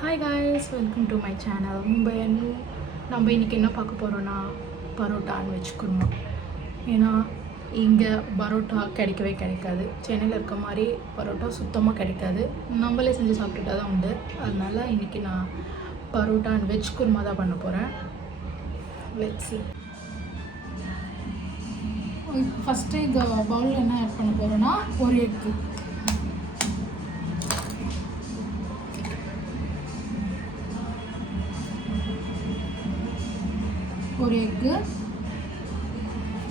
Hi guys, welcome to my channel. நம்ம இன்றைக்கி என்ன பார்க்க போகிறோன்னா பரோட்டா அண்ட் வெஜ் குருமா. ஏன்னா இங்கே பரோட்டா கிடைக்காது. சென்னையில் இருக்க மாதிரி பரோட்டா சுத்தமாக கிடைக்காது. நம்மளே செஞ்சு சாப்பிட்டுட்டா தான் உண்டு. அதனால் இன்றைக்கி நான் பரோட்டா அண்ட் வெஜ் குருமா தான் பண்ண போகிறேன். Let's see. ஃபஸ்ட்டு இந்த பவுலில் என்ன ஆட் பண்ண போகிறோன்னா ஒரு எக்கு,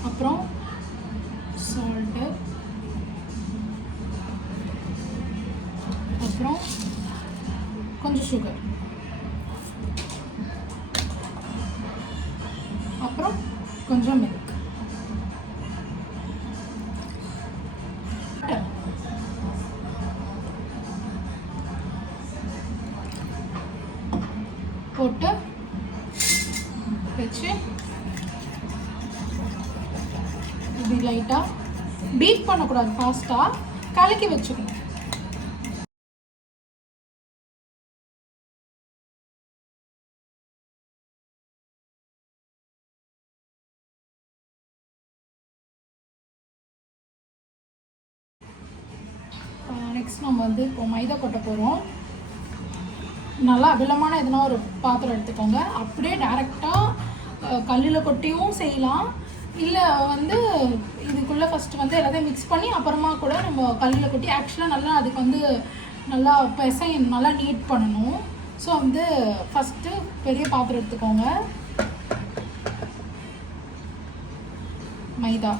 அப்புறம் சால்ட்டு, அப்புறம் கொஞ்சம் சுகர், அப்புறம் கொஞ்சம் மில்க். போட்டு வச்சு இப்படி லைட்டாக பீட் பண்ணக்கூடாது, ஃபாஸ்ட்டாக கலக்கி வச்சுக்கணும். நெக்ஸ்ட் நம்ம இப்போ மைதா கொட்ட போகிறோம். நல்லா அகலமான எதுனா ஒரு பாத்திரம் எடுத்துக்கோங்க. அப்படியே டேரெக்டாக கல்லில் கொட்டியும் செய்யலாம், இல்லை இதுக்குள்ளே ஃபஸ்ட்டு எல்லாத்தையும் மிக்ஸ் பண்ணி அப்புறமா கூட நம்ம கல்லில் கொட்டி ஆக்சுவலாக நல்லா அதுக்கு நல்லா நல்லா நீட் பண்ணணும். ஸோ ஃபஸ்ட்டு பெரிய பாத்திரம் எடுத்துக்கோங்க. மைதா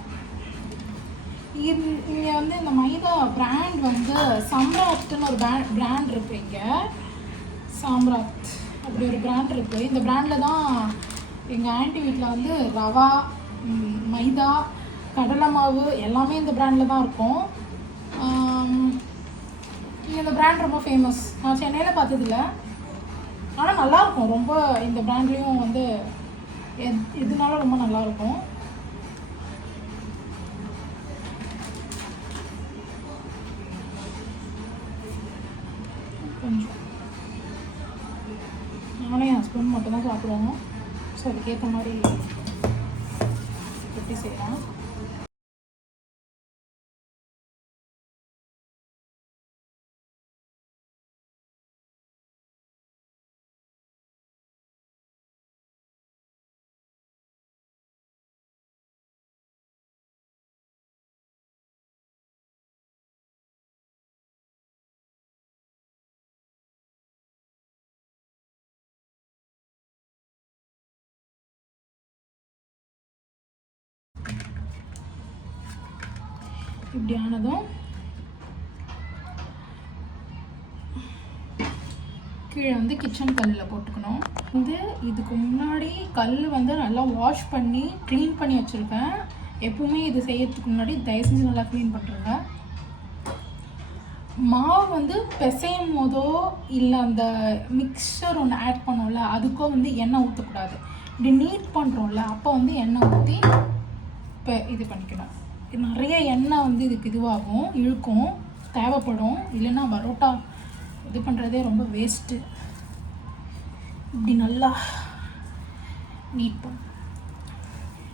இங்கே இந்த மைதா பிராண்ட் சம்ராட்னு ஒரு பிராண்ட் இருக்குது. இங்கே சாம்ராத் அப்படி ஒரு பிராண்ட் இருக்குது. இந்த பிராண்டில் தான் எங்கள் ஆண்டி வீட்டில் ரவா, மைதா, கடலை மாவு எல்லாமே இந்த பிராண்டில் தான் இருக்கும். இந்த பிராண்ட் ரொம்ப ஃபேமஸ். நான் சென்னையில் பார்த்ததில்ல, ஆனால் நல்லாயிருக்கும் ரொம்ப. இந்த பிராண்ட்லேயும் எதுனாலும் ரொம்ப நல்லாயிருக்கும். கொஞ்சம் நானும் என் ஹஸ்பண்ட் மட்டும் தான் சாப்பிடுவோம். ஸோ அதுக்கேற்ற மாதிரி எப்படி செய்யலாம். இப்படி ஆனதும் கீழே கிச்சன் கல்லில் போட்டுக்கணும். இதுக்கு முன்னாடி கல் நல்லா வாஷ் பண்ணி க்ளீன் பண்ணி வச்சுருக்கேன். எப்பவுமே இது செய்யறதுக்கு முன்னாடி தயவு செஞ்சு நல்லா க்ளீன் பண்ணுறேங்க. மாவு பிசையும் போதோ இல்லை அந்த மிக்சர் ஒன்று ஆட் பண்ணோம்ல, அதுக்கோ எண்ணெய் ஊற்றக்கூடாது. இப்படி நீட் பண்ணுறோம்ல, அப்போ எண்ணெய் ஊற்றி இப்போ இது பண்ணிக்கணும். நிறைய எண்ணெய் இதுக்கு இதுவாகும், இழுக்கும், தேவைப்படும். இல்லைன்னா பரோட்டா இது பண்ணுறதே ரொம்ப வேஸ்ட்டு. இப்படி நல்லா நீட் பண்ண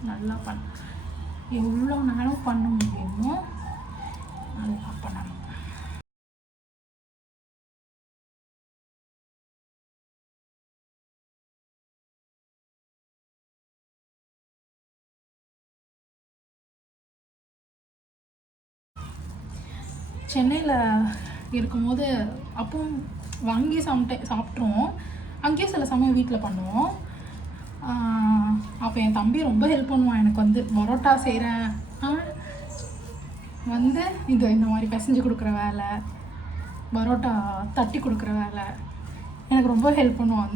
நல்லா எவ்வளோ நேரம் பண்ண முடியுமோ நல்லா பண்ணணும். சென்னையில் இருக்கும்போது அப்பவும் வாங்கி சாப்பிட்ருவோம். அங்கேயே சில சமயம் வீட்டில் பண்ணுவோம். அப்போ என் தம்பி ரொம்ப ஹெல்ப் பண்ணுவான் எனக்கு. பரோட்டா செய்கிறேன், இந்த மாதிரி பிசைஞ்சு கொடுக்குற வேலை, பரோட்டா தட்டி கொடுக்குற வேலை எனக்கு ரொம்ப ஹெல்ப் பண்ணுவான்.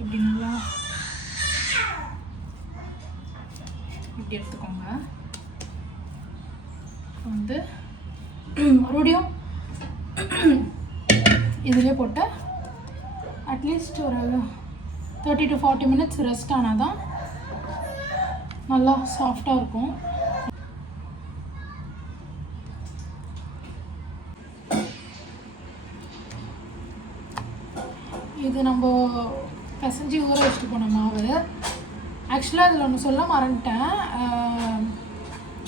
இப்படி நல்லா இப்படி எடுத்துக்கோங்க. மறுபடியும் இதிலே போட்டு அட்லீஸ்ட் ஒரு 30 to 40 minutes ரெஸ்ட் ஆனால் தான் நல்லா சாஃப்டாக இருக்கும். இது நம்ம பிசைஞ்சு ஊற வச்சுட்டு போன மாவு. ஆக்சுவலாக அதில் ஒன்று சொல்ல மறந்துட்டேன்.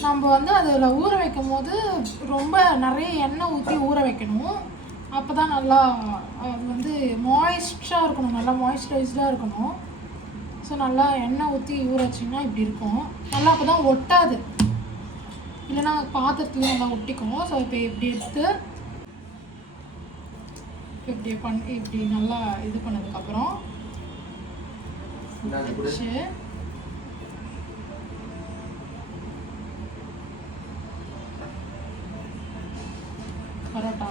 நம்ம வந்து அதில் ஊற வைக்கும் போது ரொம்ப நிறைய எண்ணெய் ஊற்றி ஊற வைக்கணும். அப்போ தான் நல்லா வந்து மாய்ஸ்டராக இருக்கணும், நல்லா மாய்ஸ்சரைஸ்டாக இருக்கணும். ஸோ நல்லா எண்ணெய் ஊற்றி ஊற வச்சிங்கன்னா இப்படி இருக்கும். நல்லா அப்போ தான் ஒட்டாது, இல்லைன்னா பாத்திரத்துலேயும் நல்லா ஒட்டிக்கும். ஸோ இப்போ இப்படி எடுத்து இப்படி நல்லா இது பண்ணதுக்கப்புறம் வச்சு பரோட்டா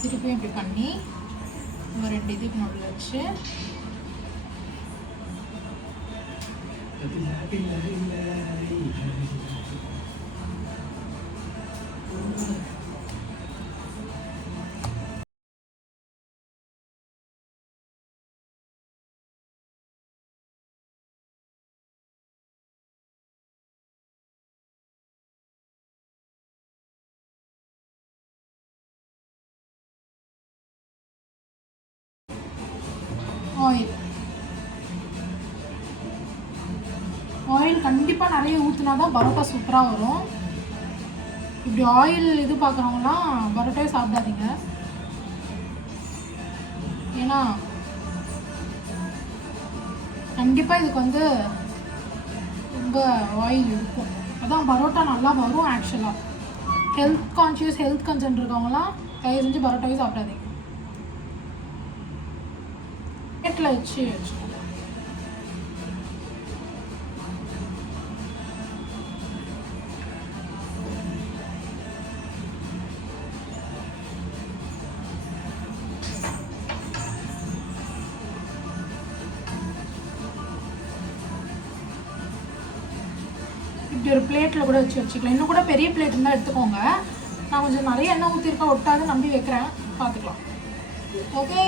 திருப்பியும் இப்படி பண்ணி ஒரு 2 இதுக்கு நடுவில் வச்சு ஆயில் கண்டிப்பாக நிறைய ஊற்றினா தான் பரோட்டா சூப்பராக வரும். இப்படி ஆயில் இது பார்க்குறவங்களாம் பரோட்டாவே சாப்பிடாதீங்க. ஏன்னா கண்டிப்பாக இதுக்கு வந்து ரொம்ப ஆயில் இருக்கும். அதான் பரோட்டா நல்லா வரும். ஆக்சுவலாக ஹெல்த் கான்ஷியஸ் ஹெல்த் கன்சர்ன் இருக்கவங்களாம் தயவு செஞ்சு பரோட்டாவே சாப்பிடாதீங்க. பிளேட்டில் வச்சுக்கோங்க. இப்படி ஒரு பிளேட்டில் கூட வச்சுக்கலாம். இன்னும் கூட பெரிய பிளேட் இருந்தால் எடுத்துக்கோங்க. நான் கொஞ்சம் நிறைய எண்ணெய் ஊற்றிருக்கேன், ஒட்டாது நம்பி வைக்கிறேன், பார்த்துக்கலாம். ஓகே,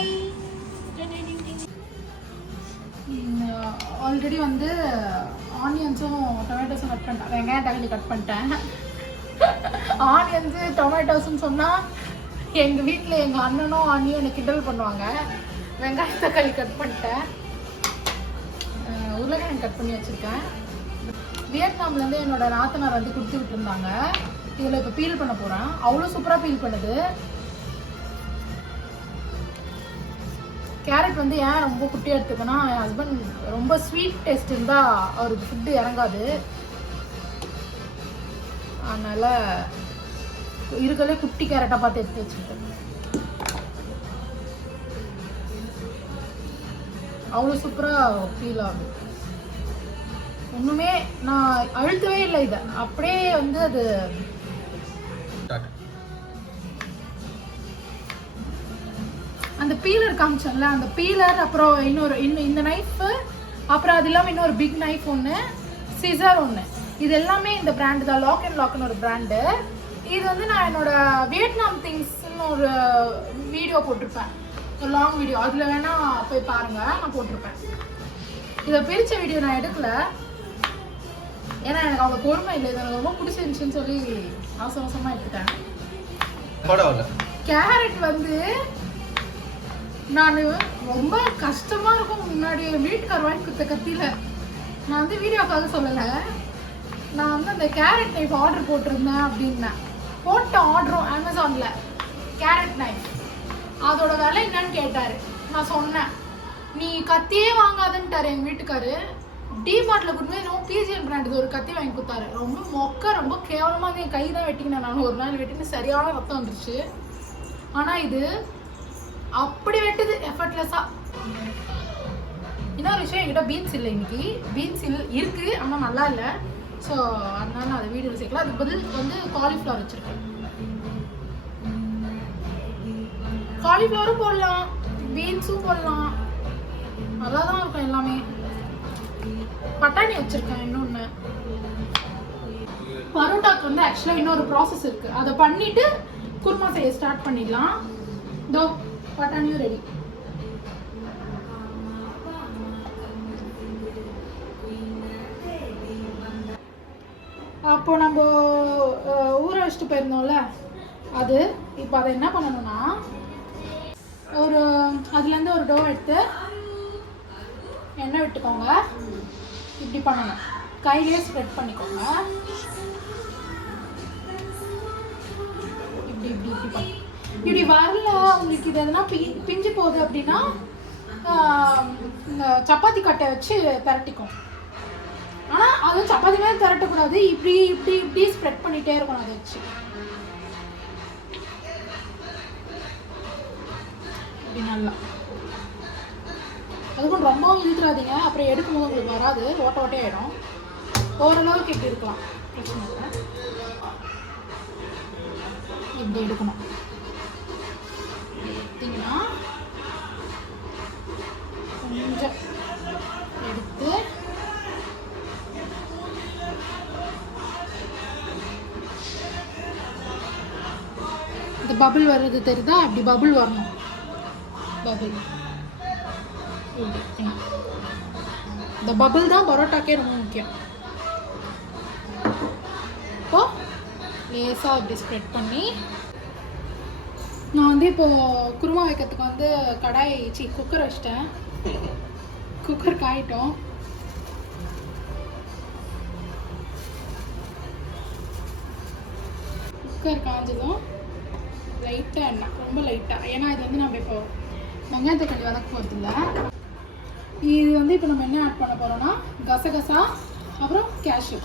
ஆல்ரெடி வந்து ஆனியன்ஸும் டொமேட்டோஸும் கட் பண்ணிட்டேன். வெங்காயம் தக்காளி கட் பண்ணிட்டேன். ஆனியன்ஸு டொமேட்டோஸ்ன்னு சொன்னால் எங்கள் வீட்டில் எங்கள் அண்ணனும் அண்ணியும் எனக்கு கிண்டல் பண்ணுவாங்க. வெங்காயம் தக்காளி கட் பண்ணிட்டேன். உருளைக்கிழங்கு கட் பண்ணி வச்சுருக்கேன். வியட்நாம்லேருந்து என்னோடய நாத்தனார் வந்து கொடுத்து விட்டுருந்தாங்க. இதில் இப்போ பீல் பண்ண போகிறேன். அவ்வளோ சூப்பராக பீல் பண்ணுது. கேரட் வந்து ஏன் ரொம்ப குட்டியாக எடுத்துக்கன்னா, என் ஹஸ்பண்ட் ரொம்ப ஸ்வீட் டேஸ்ட் இருந்தால் அவருக்கு ஃபுட்டு இறங்காது. அதனால் இருக்கிறதே குட்டி கேரட்டாக பார்த்து எடுத்து வச்சுருக்கேன். அவ்வளோ சூப்பராக ஃபீல் ஆகும். ஒன்றுமே நான் அழுத்தவே இல்லை, இதை அப்படியே வந்து அது அந்த பீலர் காமிச்சோம்ல, அந்த பீலர் அப்புறம் இன்னும் இந்த நைஃபு, அப்புறம் அது இல்லாமல் இன்னொரு பிக் நைஃப் ஒன்று, சிசர் ஒன்று, இது எல்லாமே இந்த பிராண்டு தான். லாக் அண்ட் லாக்னு ஒரு பிராண்டு. இது வந்து நான் என்னோட வியட்நாம் திங்ஸ்ன்னு ஒரு வீடியோ போட்டிருப்பேன், ஒரு லாங் வீடியோ. அதில் வேணால் போய் பாருங்கள், நான் போட்டிருப்பேன். இதை பிரித்த வீடியோ நான் எடுக்கல, ஏன்னா எனக்கு அவங்க பொறுமை இல்லை. இது எனக்கு ரொம்ப பிடிச்சிருந்துச்சின்னு சொல்லி அவசர அவசரமாக எடுத்துட்டேன். கேரட் வந்து நான் ரொம்ப கஷ்டமாக இருக்கும். முன்னாடி வீட்டுக்கார வாங்கி கொடுத்த கத்தியில் நான் வந்து வீடியோக்காக சொல்லலை. நான் வந்து அந்த கேரட் நைஃப் ஆர்டர் போட்டிருந்தேன் அப்படின்னேன். போட்ட ஆர்டரும் அமேசானில் கேரட் நைஃப், அதோட விலை என்னன்னு கேட்டார். நான் சொன்னேன், நீ கத்தியே வாங்காதுன்ட்டார் எங்கள் வீட்டுக்காரு. டிமார்ட்டில் கொண்டு ரொம்ப பிஜிஎன் பிராண்டு ஒரு கத்தி வாங்கி கொடுத்தாரு. ரொம்ப மொக்க, ரொம்ப கேவலமாக வந்து என் கை தான் வெட்டிக்கினேன். நான் ஒரு நாள் வெட்டின்னு சரியான ரத்தம் வந்துருச்சு. ஆனால் இது அப்படி வெட்டுது எஃபர்ட்லெஸ்ஸாக. இன்னொரு விஷயம், என்கிட்ட பீன்ஸ் இல்லை இன்னைக்கு. பீன்ஸ் இருக்குது, ஆனால் நல்லா இல்லை. ஸோ அதனால நான் அதை வீடியோவில் சேர்க்கலாம். அதுக்கு பதில் வந்து காலிஃப்ளவர் வச்சுருக்கேன். காலிஃப்ளவரும் போடலாம், பீன்ஸும் போடலாம், நல்லா தான் இருக்கும் எல்லாமே. பட்டாணி வச்சுருக்கேன். இன்னொன்று பரோட்டாக்கு வந்து ஆக்சுவலாக இன்னொரு ப்ராசஸ் இருக்குது. அதை பண்ணிவிட்டு குருமா செய்ய ஸ்டார்ட் பண்ணிடலாம். இதோ பட்டாணியும் ரெடி. அப்போ நம்ம ஊற வச்சுட்டு போயிருந்தோம்ல, அது இப்போ அதை என்ன பண்ணணும்னா ஒரு அதுலேருந்து ஒரு டோ எடுத்து எண்ணெய் விட்டுக்கோங்க. இப்படி பண்ணணும், கையிலே ஸ்ப்ரெட் பண்ணிக்கோங்க. இப்படி இப்படி இப்படி பண்ணி இப்படி வரல உங்களுக்கு இது எதுனா பிஞ்சு போகுது அப்படின்னா இந்த சப்பாத்தி கட்டை வச்சு திரட்டிக்கும். ஆனால் அதுவும் சப்பாத்தி மாதிரி திரட்டக்கூடாது, இப்படி இப்படி இப்படி ஸ்ப்ரெட் பண்ணிகிட்டே இருக்கணும் அதை வச்சு. இப்படி நல்லா அதுக்கும் ரொம்பவும் இழுத்துறாதீங்க, அப்புறம் எடுக்கும்போது உங்களுக்கு வராது, ஓட்ட ஓட்டே ஆகிடும். ஓரளவுக்கு இப்படி இருக்கலாம், பிரச்சனை இல்லை. இப்படி எடுக்கணும். எடுத்தீங்கன்னா கொஞ்சம் எடுத்து இந்த பபிள் வர்றது தெரியுதா? அப்படி பபிள் வரணும். பபிள் இந்த பபிள் தான் பரோட்டாக்கே ரொம்ப முக்கியம். இப்போ லேசாக இப்படி ஸ்ப்ரெட் பண்ணி நான் வந்து இப்போது குருமா வைக்கிறதுக்கு வந்து குக்கர் வச்சிட்டேன். குக்கர் காயிட்டோம். குக்கர் காஞ்சதும் லைட்டாக எண்ணெய், ரொம்ப லைட்டாக, ஏன்னா இது வந்து நம்ம இப்போ வெங்காயத்தை கட்டி வதக்க போகிறது இல்லை. இது வந்து இப்போ நம்ம என்ன ஆட் பண்ண போகிறோம்னா கசகசா, அப்புறம் கேஷ்யூ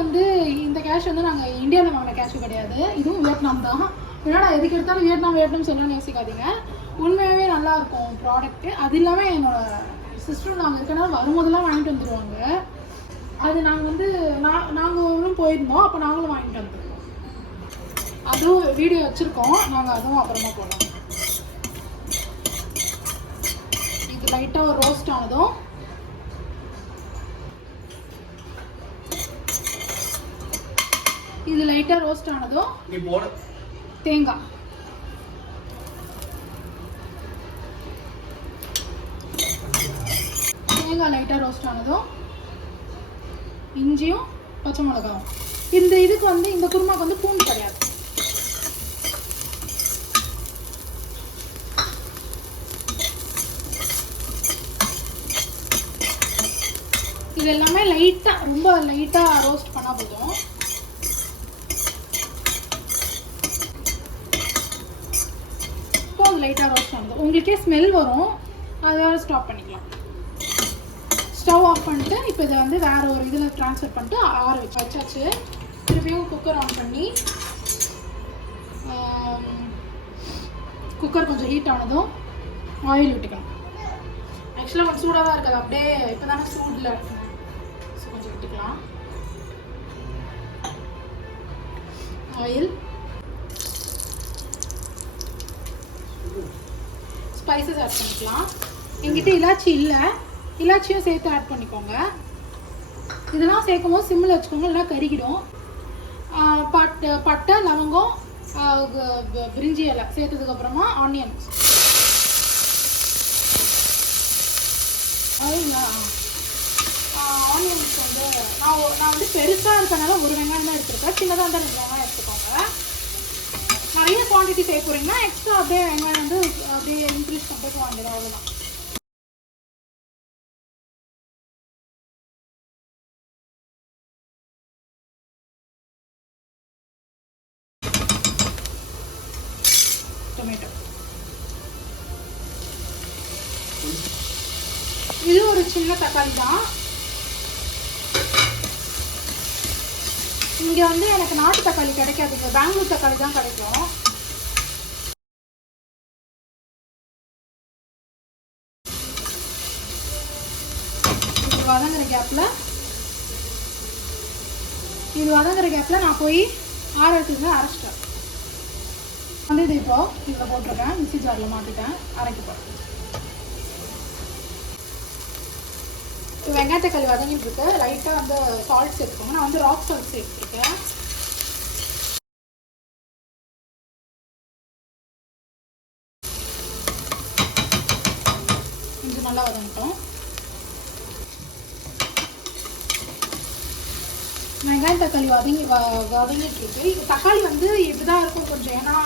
வந்து இந்த கேஷ்யூ வந்து நாங்கள் இந்தியாவில் வாங்கின கேஷ்யூ கிடையாது, இதுவும் வியட்நாம் தான். ஏன்னா எதுக்கு எடுத்தாலும் வியட்நாம் சொன்னாலும் யோசிக்காதீங்க, உண்மையாகவே நல்லாயிருக்கும் ப்ராடக்ட்டு. அது இல்லாமல் என்னோடய சிஸ்டர் நாங்கள் இருக்கனால வரும்போதெல்லாம் வாங்கிட்டு வந்துடுவாங்க. அது நாங்கள் வந்து நாங்களும் போயிருந்தோம், அப்போ நாங்களும் வாங்கிட்டு வந்துருக்கோம். அதுவும் வீடியோ வச்சுருக்கோம், நாங்கள் அதுவும் அப்புறமா போடுறோம். இது லைட்டாக ஒரு ரோஸ்ட் ஆனதும் தேங்காய் லைட்டாக ரோஸ்ட் ஆனதும் இஞ்சியும் பச்சை மிளகாவும். இந்த இதுக்கு வந்து இந்த குருமாக்கு வந்து பூண்டு கிடையாது. இது எல்லாமே லைட்டாக, ரொம்ப லைட்டாக ரோஸ்ட் பண்ணால் போதும். இப்போ அது லைட்டாக ரோஸ்ட் ஆனது உங்களுக்கே ஸ்மெல் வரும், அதோட ஸ்டாப் பண்ணிக்கலாம். ஸ்டவ் ஆஃப் பண்ணிட்டு இப்போ இதை வந்து வேறு ஒரு இதில் ட்ரான்ஸ்ஃபர் பண்ணிட்டு ஆற வச்சாச்சு. திருப்பியும் குக்கர் ஆன் பண்ணி குக்கர் கொஞ்சம் ஹீட் ஆனதும் ஆயில் விட்டுக்கணும். ஆக்சுவலாக கொஞ்சம் சூடாக தான் இருக்காது, அப்படியே இப்போ தானே சூடில் இருக்கணும். ஸோ கொஞ்சம் விட்டுக்கலாம். ஆயில், ஸ்பைசஸ் ஆட் பண்ணிக்கலாம். எங்கிட்ட இலாச்சி இல்லை, இலாச்சியும் சேர்த்து ஆட் பண்ணிக்கோங்க. இதெல்லாம் சேர்க்கும் போது சிம்மில் வச்சுக்கோங்க, இல்லைனா கருகிடும். பட்டை, லவங்கம், பிரிஞ்சி இலை சேர்த்ததுக்கப்புறமா ஆனியன். அதுங்களா ஆனியன்ஸ் வந்து நான் வந்து பெருசாக இருக்கனால ஒரு வெங்காயம் தான் எடுத்துருக்கேன். சின்னதாக இருந்தால் 2 வெங்காயம் எடுத்துக்கோங்க. நிறைய குவான்டிட்டி செய்ய போகிறீங்கன்னா எக்ஸ்ட்ரா அப்படியே வெங்காயம் வந்து அப்படியே இன்க்ரீஸ் பண்ணிட்டு வாங்கிடும், அவ்வளோதான். டொமேட்டோ, இது ஒரு சின்ன தக்காளி தான். இங்கே வந்து எனக்கு நாட்டு தக்காளி கிடைக்காதுங்க, பெங்களூர் தக்காளி தான் கிடைக்கும். இது வதங்குற கேப்பில் நான் போய் ஆற வச்சுருந்தேன், அரைச்சிட்டேன். வந்து இது இப்போ இதில் போட்டிருக்கேன், மிக்ஸி ஜாரில் மாட்டிட்டேன், அரைக்க போகிறேன். இப்போ வெங்காய தக்காளி வதங்கிட்டு இருக்கு. லைட்டாக வந்து சால்ட் சேர்த்துக்கோங்க. நான் வந்து ராக் சால்ட் சேர்த்துருக்கேன். கொஞ்சம் நல்லா வதங்கட்டும். வெங்காயம் தக்காளி வதங்கிட்டு இருக்கு. இப்போ தக்காளி வந்து இப்படி தான் இருக்கும் கொஞ்சம், ஏன்னா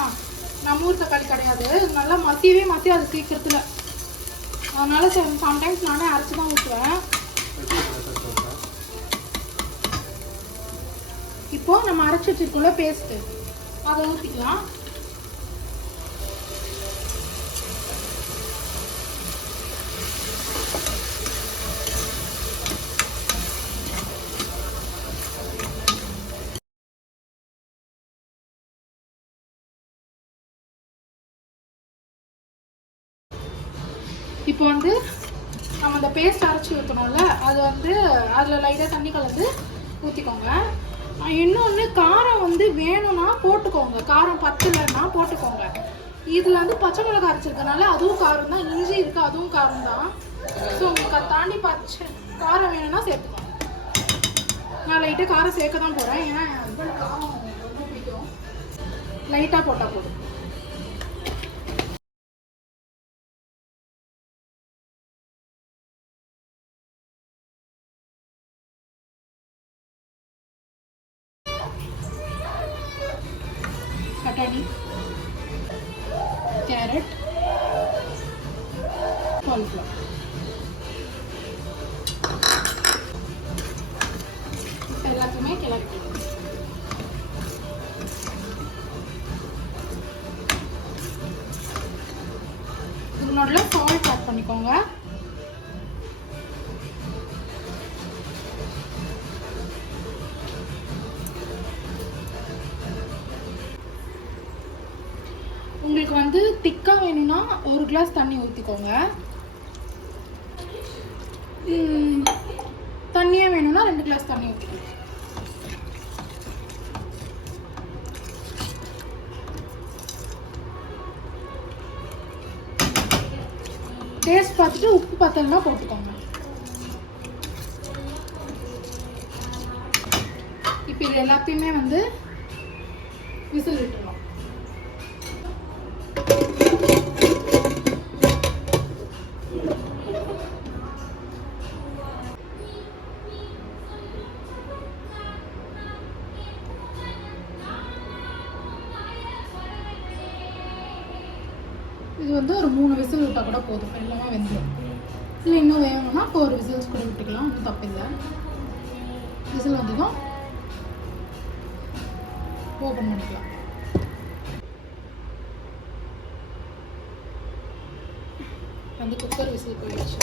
நம்ம ஊர் தக்காளி கிடையாது, நல்லா மசியாது சீக்கிரத்தில். அதனால சம்டைம்ஸ் நானே அரைச்சி தான் ஊற்றுவேன். இப்போ நம்ம அரைச்சி வச்சிருக்கோம்ல பேஸ்ட்டு, அதை ஊற்றிக்கலாம். இப்போ வந்து நம்ம அந்த பேஸ்ட் அரைச்சி ஊற்றணும்ல, அது வந்து அதில் லைட்டாக தண்ணி கலந்து ஊற்றிக்கோங்க. இன்னொன்று, காரம் வந்து வேணும்னா போட்டுக்கோங்க, காரம் பத்தலைன்னா போட்டுக்கோங்க. இதில் வந்து பச்சை மிளகாய் அரைச்சிருக்கனால அதுவும் காரம் தான், இஞ்சி இருக்குது அதுவும் காரம் தான். ஸோ உங்களுக்கு அதை தாண்டி காரம் வேணும்னா சேர்த்துக்கோங்க. நான் லைட்டாக காரம் சேர்க்க தான் போகிறேன், ஏன்னா என் ஹஸ்பண்ட் காரம் ரொம்ப பிடிக்கும். லைட்டாக போட்டால் போதும். பட்டாணி, கேரட், காலிஃப்ளவர் எல்லாத்தையுமே கிளறி இதனோட சால்ட் ஆட் பண்ணிக்கோங்க. உங்களுக்கு வந்து திக்காக வேணும்னா 1 கிளாஸ் தண்ணி ஊற்றிக்கோங்க. தண்ணியாக வேணும்னா 2 கிளாஸ் தண்ணி ஊற்றிக்கோங்க. டேஸ்ட் பார்த்துட்டு உப்பு பத்தலைன்னா போட்டுக்கோங்க. இப்போ இது எல்லாத்தையுமே வந்து விசில் விட்டுருவோம். இது வந்து ஒரு 3 விசில் விட்டால் கூட போதும், எல்லாமே வெந்துடும். இல்லை இன்னும் வேணும்னா 4 விசில்ஸ் கூட விட்டுக்கலாம், ஒன்றும் தப்பில்லை. விசில் வந்ததும் ஓப்பன் பண்ணிக்கலாம். வந்து குக்கர் விசில் போயிடுச்சு.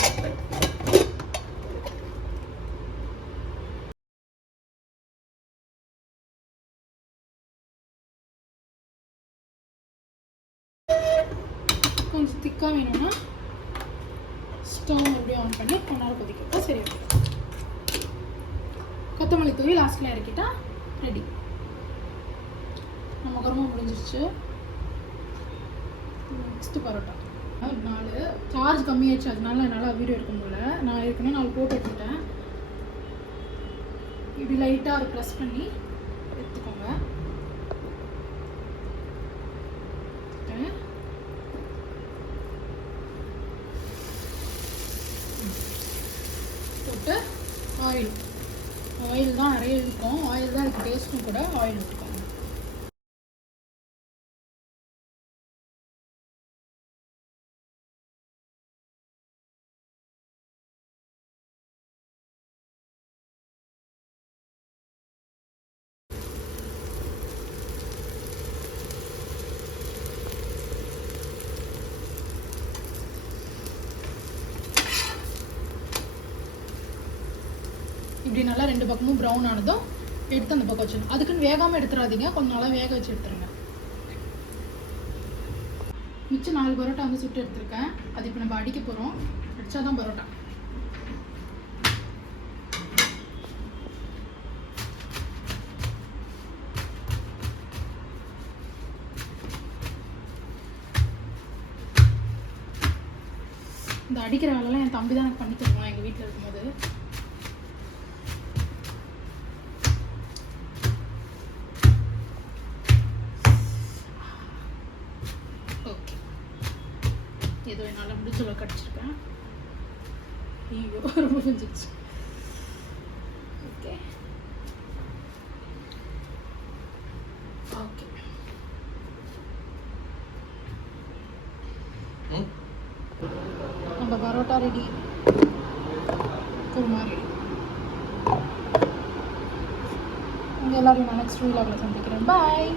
கொஞ்சம் திக்காக வேணும்னா ஸ்டவ் மறுபடியும் ஆன் பண்ணி கொஞ்ச நேரம் கொதிக்கப்போ சரி. கொத்தமல்லி தூவி லாஸ்ட்டில் இறக்கிட்டா ரெடி. நம்ம குருமா முடிஞ்சிருச்சு. நெக்ஸ்ட்டு பரோட்டா. 4 சார்ஜ் கம்மியாச்சு, அதனால என்னால் வீடியோ எடுக்க முடியல. நான் ஏற்கனவே 4 போட்டு எடுத்துட்டேன். இப்படி லைட்டாக ஒரு ப்ரெஸ் பண்ணி எடுத்துக்கோங்க. போட்டு ஆயில் தான் நிறைய இருக்கும், ஆயில் தான் இதுக்கு டேஸ்ட்டும் கூட. ஆயில் ஊற்றிக்கோங்க. இப்படி நல்லா 2 பக்கமும் ப்ரௌன் ஆனதும் எடுத்து அந்த பக்கம் வச்சிடணும். அதுக்குன்னு வேகாமல் எடுத்துடாதீங்க, கொஞ்சம் நல்லா வேக வச்சு எடுத்துருங்க. மிச்சம் 4 பரோட்டா வந்து சுட்டு எடுத்துருக்கேன். அது இப்போ நம்ம அடிக்க போகிறோம். அடித்தாதான் பரோட்டா. இந்த அடிக்கிற வேலைலாம் என் தம்பி தான் எனக்கு பண்ணி தருவான் எங்கள் வீட்டில் இருக்கும்போது. ஓகே, ஏதோ என்னால் முடிச்சல கடிச்சிருக்கேன். ஐயோ ரொம்ப செஞ்சிருச்சு. Okay, parotta ready, kurma ready. உங்கள் எல்லோரையும் நான் நெக்ஸ்ட் வீடியோவில் சந்திக்கிறேன். பாய்.